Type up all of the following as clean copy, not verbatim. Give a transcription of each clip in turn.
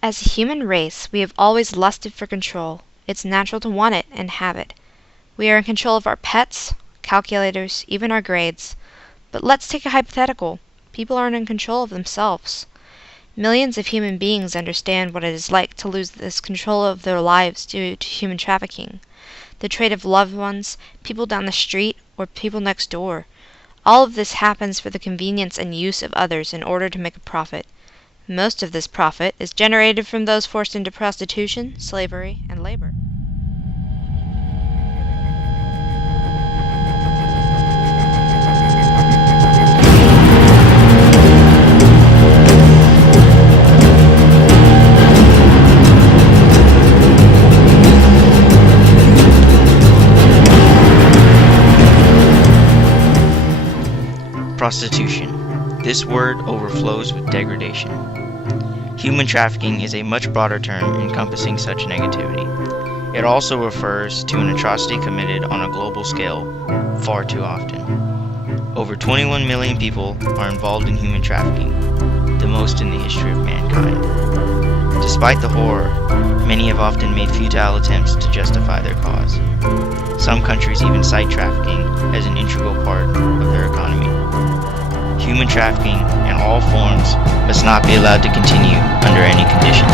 As a human race, we have always lusted for control. It's natural to want it and have it. We are in control of our pets, calculators, even our grades. But let's take a hypothetical. People aren't in control of themselves. Millions of human beings understand what it is like to lose this control of their lives due to human trafficking. The trade of loved ones, people down the street, or people next door. All of this happens for the convenience and use of others in order to make a profit. Most of this profit is generated from those forced into prostitution, slavery, and labor. Prostitution. This word overflows with degradation. Human trafficking is a much broader term encompassing such negativity. It also refers to an atrocity committed on a global scale far too often. Over 21 million people are involved in human trafficking, the most in the history of mankind. Despite the horror, many have often made futile attempts to justify their cause. Some countries even cite trafficking as an integral part of their economy. Human trafficking in all forms must not be allowed to continue under any conditions.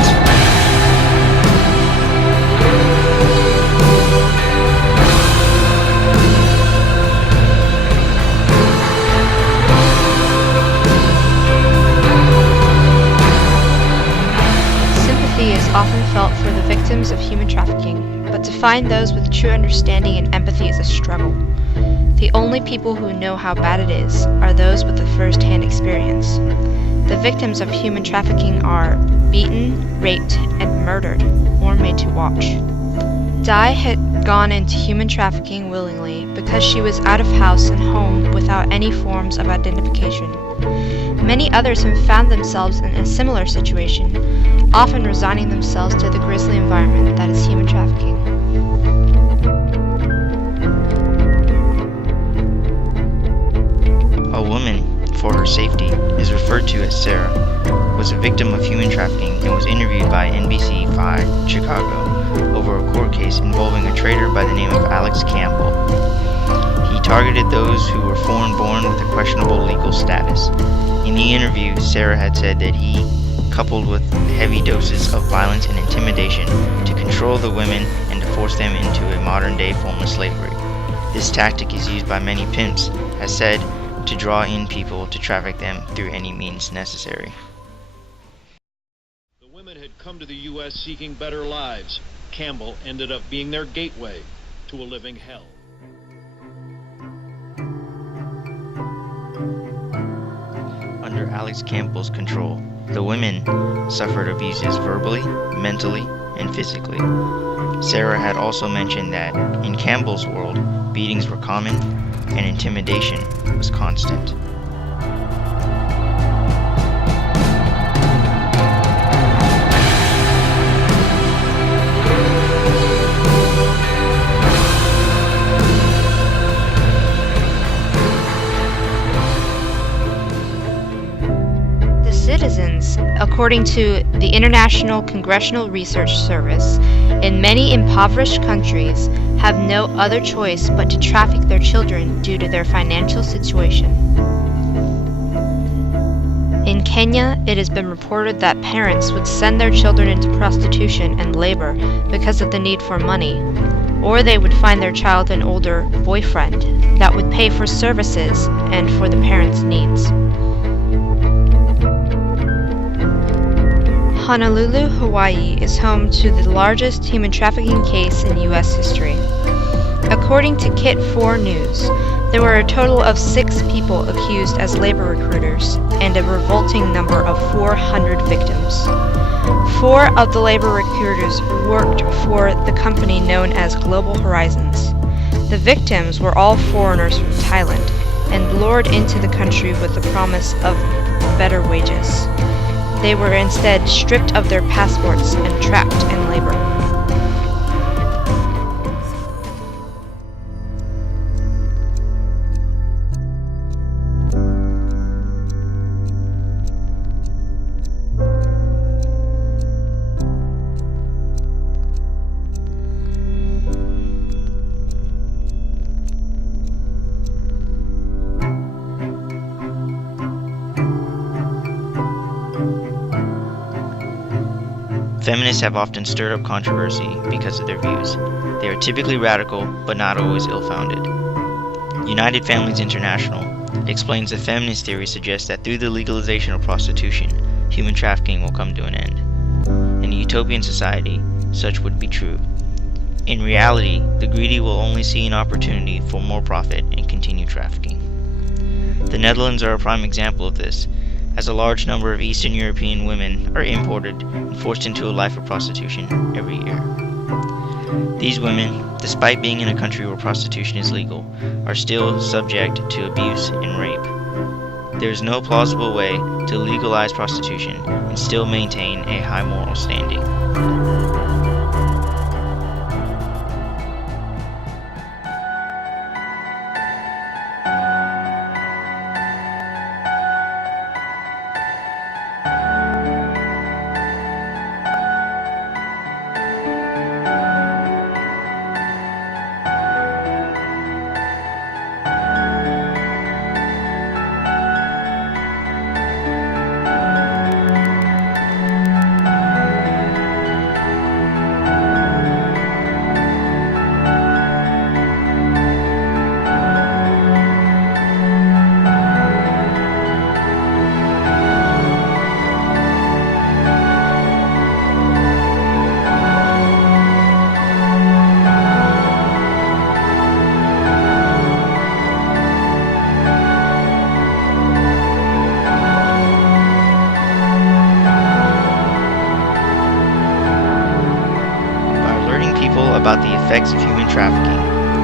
Sympathy is often felt for the victims of human trafficking, but to find those with true understanding and empathy is a struggle. The only people who know how bad it is are those with the first-hand experience. The victims of human trafficking are beaten, raped, and murdered, or made to watch. Di had gone into human trafficking willingly because she was out of house and home without any forms of identification. Many others have found themselves in a similar situation, often resigning themselves to the grisly environment that is human trafficking. A woman, for her safety, is referred to as Sarah, was a victim of human trafficking and was interviewed by NBC5 Chicago over a court case involving a trader by the name of Alex Campbell. He targeted those who were foreign-born with a questionable legal status. In the interview, Sarah had said that he, coupled with heavy doses of violence and intimidation, to control the women and to force them into a modern-day form of slavery. This tactic is used by many pimps, as said, to draw in people to traffic them through any means necessary. The women had come to the U.S. seeking better lives. Campbell ended up being their gateway to a living hell. Under Alex Campbell's control, the women suffered abuses verbally, mentally, and physically. Sarah had also mentioned that in Campbell's world, beatings were common and intimidation was constant. The citizens, according to the International Congressional Research Service, in many impoverished countries have no other choice but to traffic their children due to their financial situation. In Kenya, it has been reported that parents would send their children into prostitution and labor because of the need for money, or they would find their child an older boyfriend that would pay for services and for the parents' needs. Honolulu, Hawaii is home to the largest human trafficking case in U.S. history. According to Kit 4 News, there were a total of 6 people accused as labor recruiters and a revolting number of 400 victims. 4 of the labor recruiters worked for the company known as Global Horizons. The victims were all foreigners from Thailand and lured into the country with the promise of better wages. They were instead stripped of their passports and trapped in labor. Feminists have often stirred up controversy because of their views. They are typically radical, but not always ill-founded. United Families International explains that feminist theory suggests that through the legalization of prostitution, human trafficking will come to an end. In a utopian society, such would be true. In reality, the greedy will only see an opportunity for more profit and continue trafficking. The Netherlands are a prime example of this, as a large number of Eastern European women are imported and forced into a life of prostitution every year. These women, despite being in a country where prostitution is legal, are still subject to abuse and rape. There is no plausible way to legalize prostitution and still maintain a high moral standing. About the effects of human trafficking,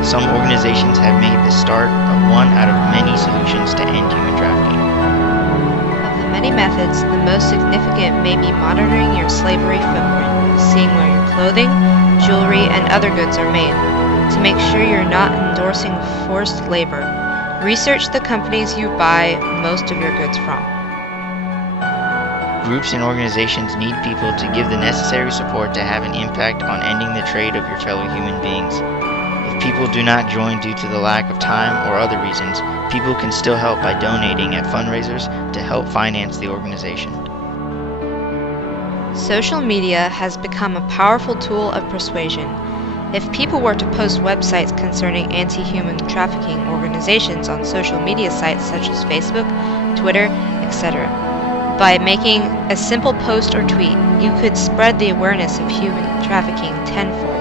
some organizations have made the start of one out of many solutions to end human trafficking. Of the many methods, the most significant may be monitoring your slavery footprint, seeing where your clothing, jewelry, and other goods are made, to make sure you're not endorsing forced labor. Research the companies you buy most of your goods from. Groups and organizations need people to give the necessary support to have an impact on ending the trade of your fellow human beings. If people do not join due to the lack of time or other reasons, people can still help by donating at fundraisers to help finance the organization. Social media has become a powerful tool of persuasion. If people were to post websites concerning anti-human trafficking organizations on social media sites such as Facebook, Twitter, etc., by making a simple post or tweet, you could spread the awareness of human trafficking tenfold.